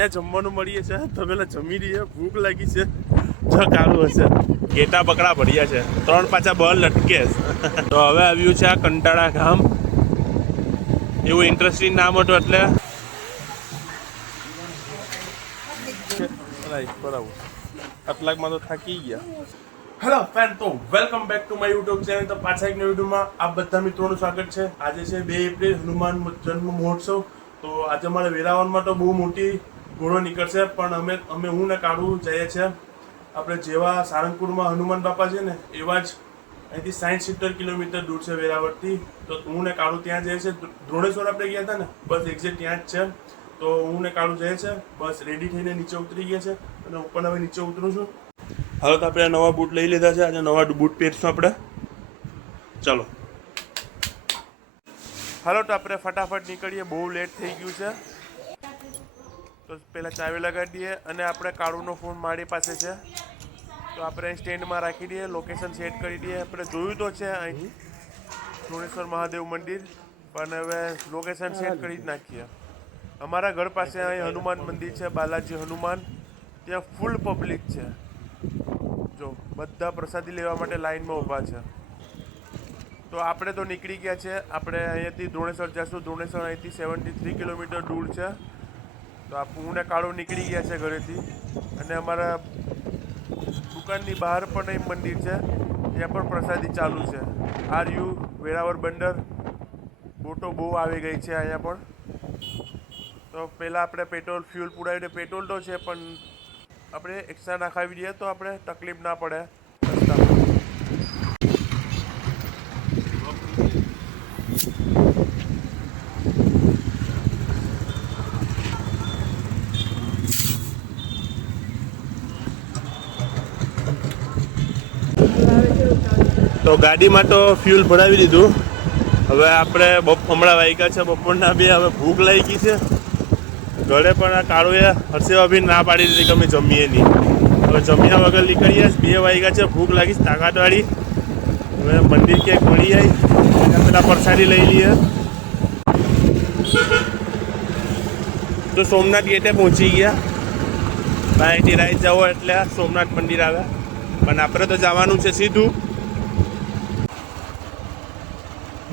અહીંયા જમવાનું મળીએ છે તો પેલા જમી રહીએ, ભૂખ લાગી છે. કાળું હશે ઘેટા બકરા ભર્યા છે, 3 પાછા બળ લટકે. તો હવે આવ્યું છે આ કંટાળા ગામ. એવું ઇન્ટરેસ્ટિંગ નામ હતું એટલે બરાબર આટલાકમાં તો થાકી ગયા. હેલો ફ્રેન્ડ, તો welcome back to my YouTube channel. તો પાછા એક નવી વિડીયોમાં આપ બધા મિત્રોનું સ્વાગત છે. આજે છે 2 એપ્રિલ, હનુમાન જન્મ મહોત્સવ. તો આજે અમારે વેરાવળમાં તો બહુ મોટી ઘોડો નીકળશે, પણ અમે હું ને કાળું જઈએ છીએ. આપણે જેવા સારંગપુરમાં હનુમાન બાપા છે ને એવા જ અહીંથી 60-70 કિલોમીટર દૂર છે વેરાવળથી. તો હું ને કાળું ત્યાં જઈએ છે. દ્રોણેશ્વર આપણે ગયા હતા ને, બસ એક્ઝેક્ટ ત્યાં જ છે. તો હું ને કાળું જઈએ છે, બસ રેડી થઈને નીચે ઉતરી ગયા છે અને ઉપર હવે નીચે ઉતરું છું. હવે તો આપણે નવા બૂટ લઈ લીધા છે, આજે નવા બૂટ પહેરશું આપણે. ચલો હાલો, તો આપણે ફટાફટ નીકળીએ, બહુ લેટ થઈ ગયું છે. તો પહેલાં ચાવી લગાડી દઈએ અને આપણે કાળુનો ફોન મારી પાસે છે તો આપણે સ્ટેન્ડમાં રાખી દઈએ, લોકેશન સેટ કરી દઈએ. આપણે જોયું તો છે અહીંથી ધ્રોણેશ્વર મહાદેવ મંદિર, પણ હવે લોકેશન સેટ કરી જ નાખીએ. અમારા ઘર પાસે અહીં હનુમાન મંદિર છે, બાલાજી હનુમાન. ત્યાં ફૂલ પબ્લિક છે, જો બધા પ્રસાદી લેવા માટે લાઈનમાં ઊભા છે. તો આપણે તો નીકળી ગયા છે. આપણે અહીંયાથી ધ્રોણેશ્વર જઈશું. ધ્રોણેશ્વર અહીંથી 73 કિલોમીટર દૂર છે. તો હું ને કાળું નીકળી ગયા છે ઘરેથી. અને અમારા દુકાનની બહાર પણ એક મંદિર છે, ત્યાં પણ પ્રસાદી ચાલુ છે. આર યુ વેરાવળ બંદર. બોટો બહુ આવી ગઈ છે અહીંયા પણ. તો પહેલાં આપણે પેટ્રોલ ફ્યુલ પુરાવી દઈએ. પેટ્રોલ તો છે, પણ આપણે એક્સ્ટ્રા નાખાવી દઈએ તો આપણે તકલીફ ના પડે રસ્તામાં. તો ગાડીમાં તો ફ્યુલ ભરાવી દીધું. હવે આપણે હમણાં વાગ્યા છે બપોરના 2. હવે ભૂખ લાગી ગઈ છે. ઘરે પણ આ કાળુએ હરસેવા બી ના પાડી દીધી કે અમે જમીએ નહીં. હવે જમ્યા વગર નીકળીએ. 2 વાગ્યા છે, ભૂખ લાગી છે તાકાતવાળી. હવે મંદિર ક્યાંક મળી આવી ત્યાં પેલા પ્રસાદી લઈ લઈએ. તો સોમનાથ ગેટે પહોંચી ગયા. અહીંથી રાઈટ જાઓ એટલે સોમનાથ મંદિર આવે, પણ આપણે તો જવાનું છે સીધું.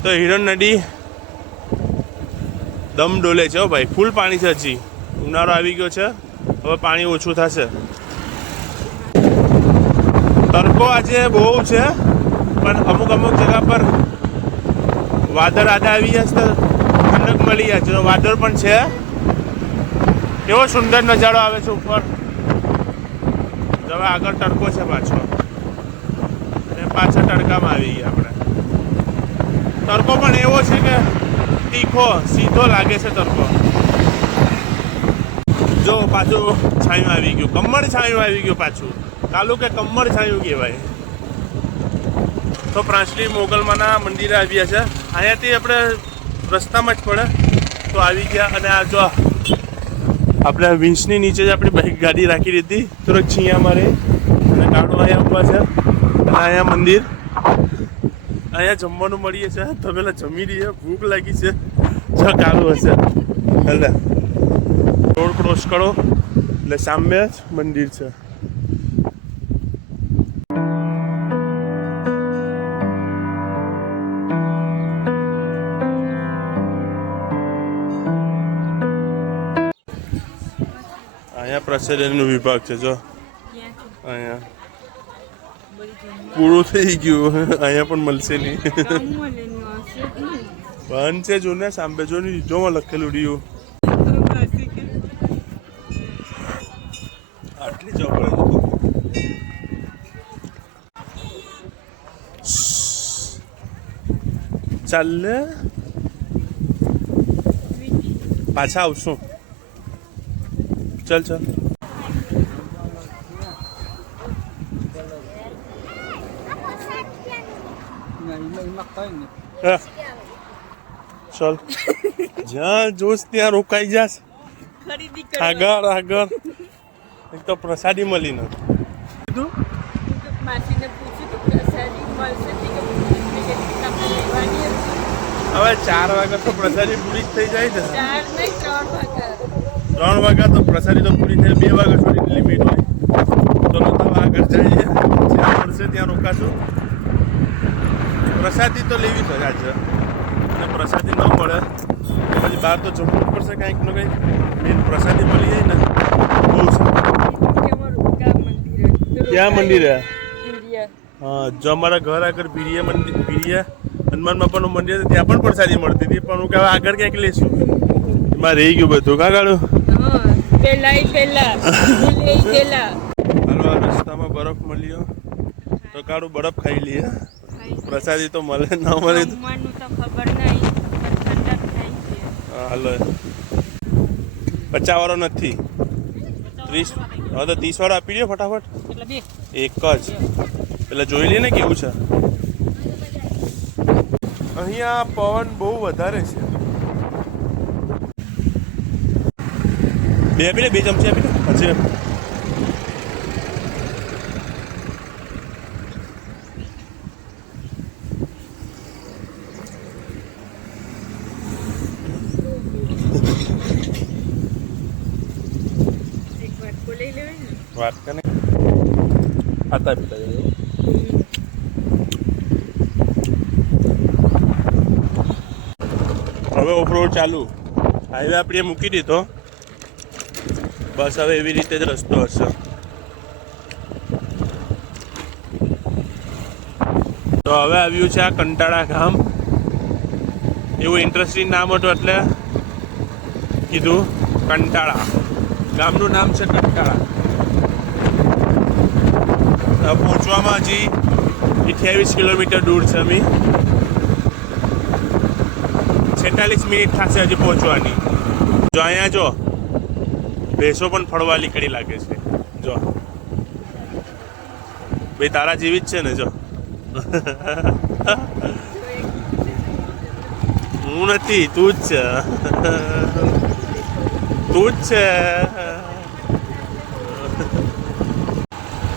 તો હિરણ નદી દમ ડોલે છે હો ભાઈ, ફૂલ પાણી છે. હજી ઉનાળો આવી ગયો છે, હવે પાણી ઓછું થશે. તડકો આજે બહુ છે, પણ અમુક જગ્યા પર વાદળ આડા આવી જાય છે, ઠંડક મળી જાય છે. વાદળ પણ છે. કેવો સુંદર નજારો આવે છે ઉપર. હવે આગળ તડકો છે પાછો, અને પાછા તડકામાં આવી ગયા આપણે. તડકો પણ એવો છે કે તીખો સીધો લાગે છે તડકો. જો પાછું છાયું આવી ગયું, કમળ છાયું આવી ગયું પાછું. કાલું કે કમળ છાયું કહેવાય. તો પ્રાંસલી મોગલમાના મંદિરે આવ્યા છે. અહીંયાથી આપણે રસ્તામાં જ પડે તો આવી ગયા. અને આ જો આપણે વિંશની નીચે જ આપણી બાઇક ગાડી રાખી દીધી થોડોક છીયા મારે. અને કાળું અહીંયા ઊભા છે. અને અહીંયા મંદિર, અહીંયા જમવાનું મળીએ છે તો પેલા જમી રહીએ, ભૂખ લાગી છે. કાળું હશે એટલે રોડ ક્રોસ કરો એટલે સામે જ મંદિર છે. અહીંયા પ્રસાદીનો વિભાગ છે. જો અહીંયા પૂરું થઈ ગયું, અહીંયા પણ મળશે નહીં. બંધ છે. જો ને સાંભે જો ને, જોમાં લખેલું રહ્યું. આટલી જવું પડે. ચાલ પાછા આવશું. ચાલ ચાલ. ચાલ જ્યાં જોશ ત્યાં રોકાઈ જાસ. આગળ આગળ એક તો પ્રસાદી મળી ને. હવે 4 વાગે તો પ્રસાદી પૂરી થઈ જાય છે. 4 નહીં 3 વાગે. 3 વાગ્યા તો પ્રસાદી તો પૂરી થાય, 2 વાગ્યા સુધી લિમિટ હોય. તો આગળ જઈએ, જ્યાં મળશે ત્યાં રોકાશું. પ્રસાદી તો લેવી જ આજે, અને પ્રસાદી ન મળે પછી બહાર તો જમવું જ પડશે કાંઈક ને કંઈક. મેન પ્રસાદી મળી જાય ને બહુ સારું. ક્યાં મંદિર હે? હા, જો અમારા ઘર આગળ ભીડિયા હનુમાન બાપાનું મંદિર ત્યાં પણ પ્રસાદી મળતી હતી, પણ હું કહેવાય આગળ ક્યાંક લઈશું. એમાં રહી ગયું બધું. કાં ગાડું હાલો, રસ્તામાં બરફ મળ્યો તો કાળું બરફ ખાઈ લઈએ. પ્રસાદી તો મળે ન મળે હાલો. 50 વાળો નથી, 30. હવે તો 30 વાળો આપી દો ફટાફટ. એક જ પેલા જોઈ લઈએ ને કેવું છે. અહીંયા પવન બહુ વધારે છે. બે આપી દે, 2 ચમચી આપી દે પછી. વાત કરે ખાતા પીતા જઈએ. હવે ઓફરોડ ચાલુ. હાઈવે આપણે મૂકી દીધો, બસ હવે એવી રીતે જ રસ્તો હશે. તો હવે આવ્યું છે આ કંટાળા ગામ. એવું ઇન્ટરેસ્ટિંગ નામ હતું એટલે કીધું કંટાળા. ગામનું નામ છે કંટાળા. પહોંચવામાં હજી 28 કિલોમીટર દૂર છે. અમે 46 મિનિટ થશે હજી પહોંચવાની. જો અહીંયા જો ભેંસો પણ ફળવા નીકળી લાગે છે. જો ભાઈ તારા જેવી જ છે ને. જો હું નથી, તું જ છે. તું જ છે.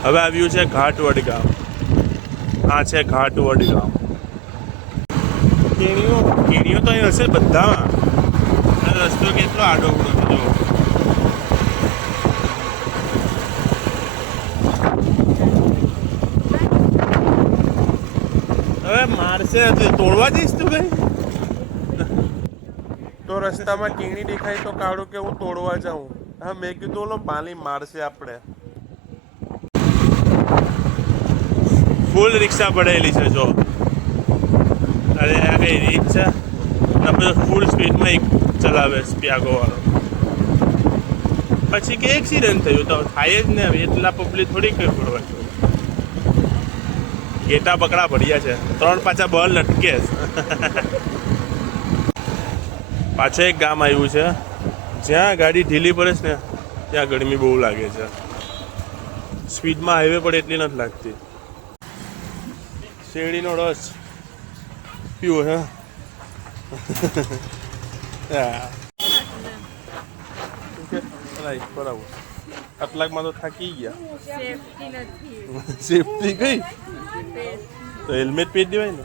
હવે આવ્યું છે ઘાટવડ ગામ. આ છે ઘાટવડ ગામ. કેણીઓ તો અહીં હશે બધામાં. રસ્તો કેટલો આડો ઉડો છે જો. હવે મારશે તોડવા જઈશ તું કઈ? તો રસ્તામાં કેણી દેખાય તો કાઢું કે હું તોડવા જાઉં. હા, મેં કીધું ઓલો પાલી મારશે આપણે. ફૂલ રિક્ષા પડેલી છે જો. અરે આ કઈ રીત છે. ફૂલ સ્પીડમાં એક ચલાવે સ્પિયાગો વાળો. પછી કે એક્સિડન્ટ થયું તો થાય જ ને. એટલા પબ્લિક થોડી કઈ પડવા. ઘેટા બકડા ભર્યા છે. 3 પાછા બળ લટકે. પાછળ એક ગામ આવ્યું છે જ્યાં ગાડી ઢીલી પડે છે ને ત્યાં ગરમી બહુ લાગે છે. સ્પીડમાં હાઈવે પર એટલી નથી લાગતી. શેરડીનો રસ પીવો હે. બરાબર. આટલાકમાં તો થાકી ગયા. સેફટી કઈ તો હેલ્મેટ પહેરી દેવાય ને.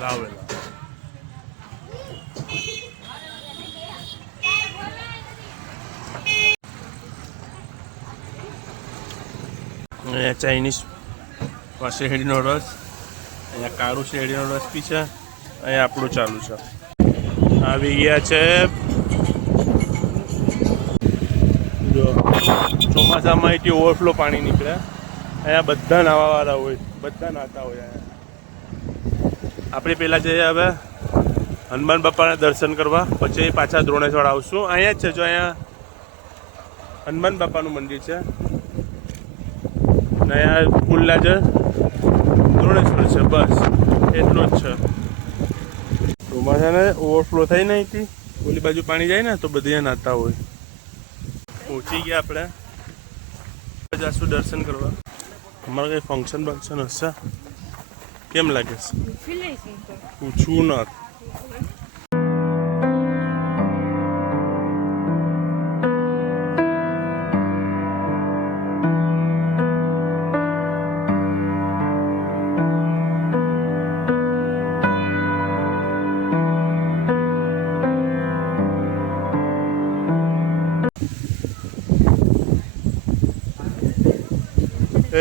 લાવેલા ચાઇનીઝ શેરડીનો રસ. અહીંયા કાળું શેરડીનો રસ બી છે. અહીંયા આપણું ચાલુ છે. આવી ગયા છે. જો ચોમાસામાં અહીંથી ઓવરફ્લો પાણી નીકળે. અહીંયા બધા નાવાવાળા હોય, બધા નાતા હોય. અહીંયા આપણે પહેલાં જઈએ હવે હનુમાન બાપાના દર્શન કરવા, પછી પાછા દ્રોણેશ્વર આવશું. અહીંયા જ છે જો. અહીંયા હનુમાન બાપાનું મંદિર છે. અહીંયા પુલ્લા છે, દ્રોણેશ્વર છે. બસ એટલું જ છે. ચોમાસાને ઓવરફ્લો થઈ ને અહીંથી ઓલી બાજુ પાણી જાય ને તો બધી નાતા હોય. પહોંચી ગયા આપણે. જઈશું દર્શન કરવા. અમારે કંઈ ફંક્શન બંક્શન હશે? કેમ લાગે છે? પૂછવું ન.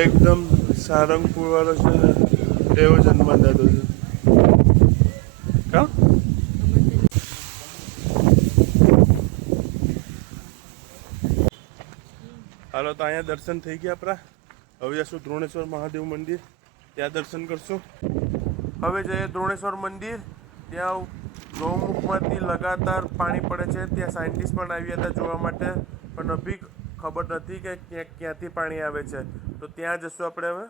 એકદમ સારંગપુર વાળો છે ને એવો જન્મદાતો છે. કા હાલો તો અહીંયા દર્શન થઈ ગયા આપણા. હવે જશું દ્રોણેશ્વર મહાદેવ મંદિર, ત્યાં દર્શન કરશું. હવે જઈએ દ્રોણેશ્વર મંદિર. ત્યાં ગૌમુખમાંથી લગાતાર પાણી પડે છે. ત્યાં સાયન્ટિસ્ટ પણ આવ્યા હતા જોવા માટે, પણ અભી ખબર નથી કે ક્યાંથી પાણી આવે છે. તો ત્યાં જશું આપણે હવે.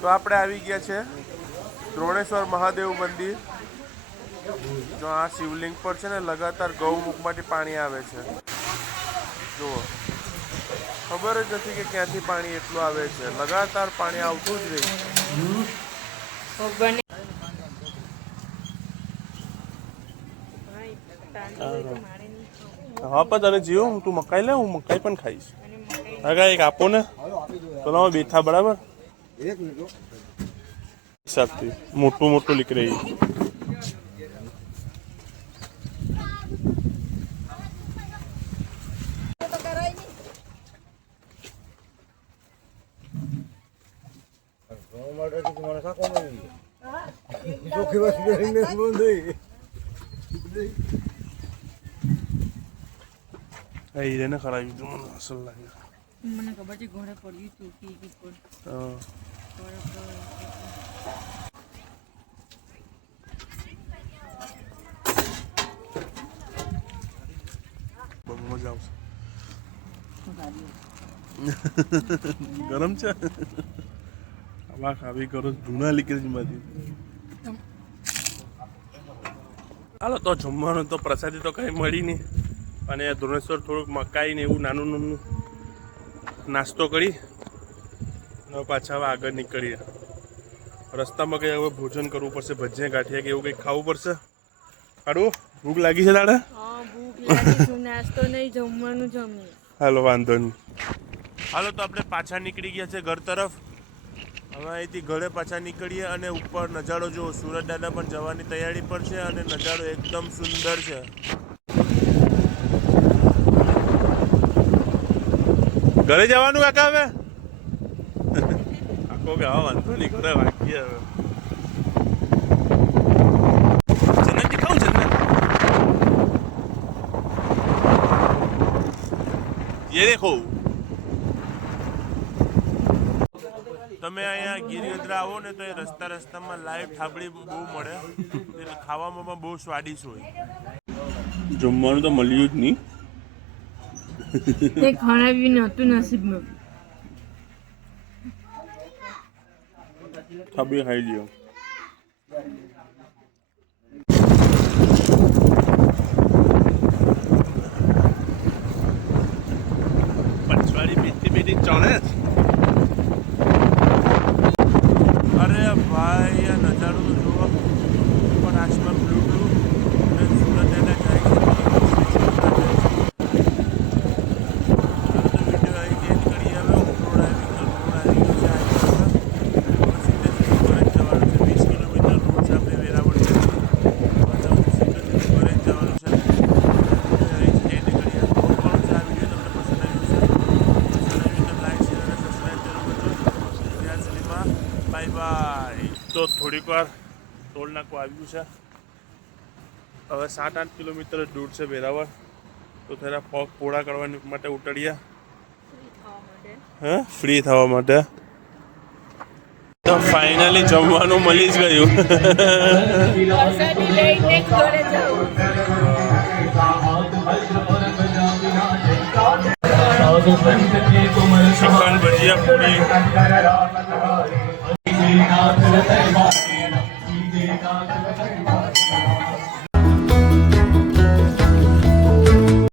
તો આપણે આવી ગયા છે દ્રોણેશ્વર મહાદેવ મંદિર. જો આ શિવલિંગ પર છે ને લગાતાર ગૌમુખમાંથી પાણી આવે છે. જુઓ, ખબર જ નથી કે ક્યાંથી પાણી એટલું આવે છે. લગાતાર પાણી આવતું જ રહે. હા પણ તને જીવો તું મકાઈ લે, હું મકાઈ પણ ખાઈશ. હા એક આપો ને તો બેઠા બરાબર હિસાબથી મોટું મોટું લીકરે. એને ખરાવી તું મને અસલ લાગે. મને ખબર છે ઘોડે પડ્યું તું કે બહુ મજા આવશે. ગરમ છે આવા ખાવી કરો જૂના લીકરીમાંથી. હાલો તો જમવાનું તો પ્રસાદી તો કંઈ મળી નહીં, અને ધ્રુણેશ્વર થોડુંક મકાઈ ને એવું નાનું નાનું નાસ્તો કરી અને પાછા હવે આગળ નીકળીએ. રસ્તામાં કંઈ હવે ભોજન કરવું પડશે, ભજીયા ગાંઠિયા કે એવું કંઈક ખાવું પડશે. કાઢું ભૂખ લાગી છે દાડા? નાસ્તો નહીં જમવાનું જમીએ. હાલો વાંધો નહીં. હાલો તો આપણે પાછા નીકળી ગયા છે ઘર તરફ. હવે અહીંથી ઘરે પાછા નીકળીએ અને ઉપર નજારો જુઓ. સુરત દાદા પણ જવાની તૈયારી પર છે અને નજારો એકદમ સુંદર છે. ઘરે જવાનું કાકા હવે આખો કે હા વાંધો નહીં ઘરે વાગીએ હવે. જન્નતી ખાવું છે ये देखो તમે અહીંયા ગિરિયદ્રા આવો ને તો એ રસ્તામાં લાઈવ ઠાબડી બહુ મળે, એટલે ખાવામાં પણ બહુ સ્વાદિષ્ટ હોય. જમવાનું તો મળ્યું જ નહીં. તે ખરાબી નહોતું નસીબમાં. ઠાબડી ખાઈ લ્યો. પચવાડી બેઠી બેઠી ચણે. અરે ભાઈ આ નજારો તો જુઓ. પણ આસમાન બ્લુ બ્લુ અને સુરત એને જાય છે. તો થોડીક વાર ટોલ નાકું આવ્યું છે. હવે 7-8 કિલોમીટર દૂર છે વેરાવળ. તો થોડા પગ પોળા કરવા માટે ઉતર્યા. હા, ફ્રી થવા માટે. તો ફાઇનલી જમવાનું મળી જ ગયું. ચિકન ભજીયા પૂરી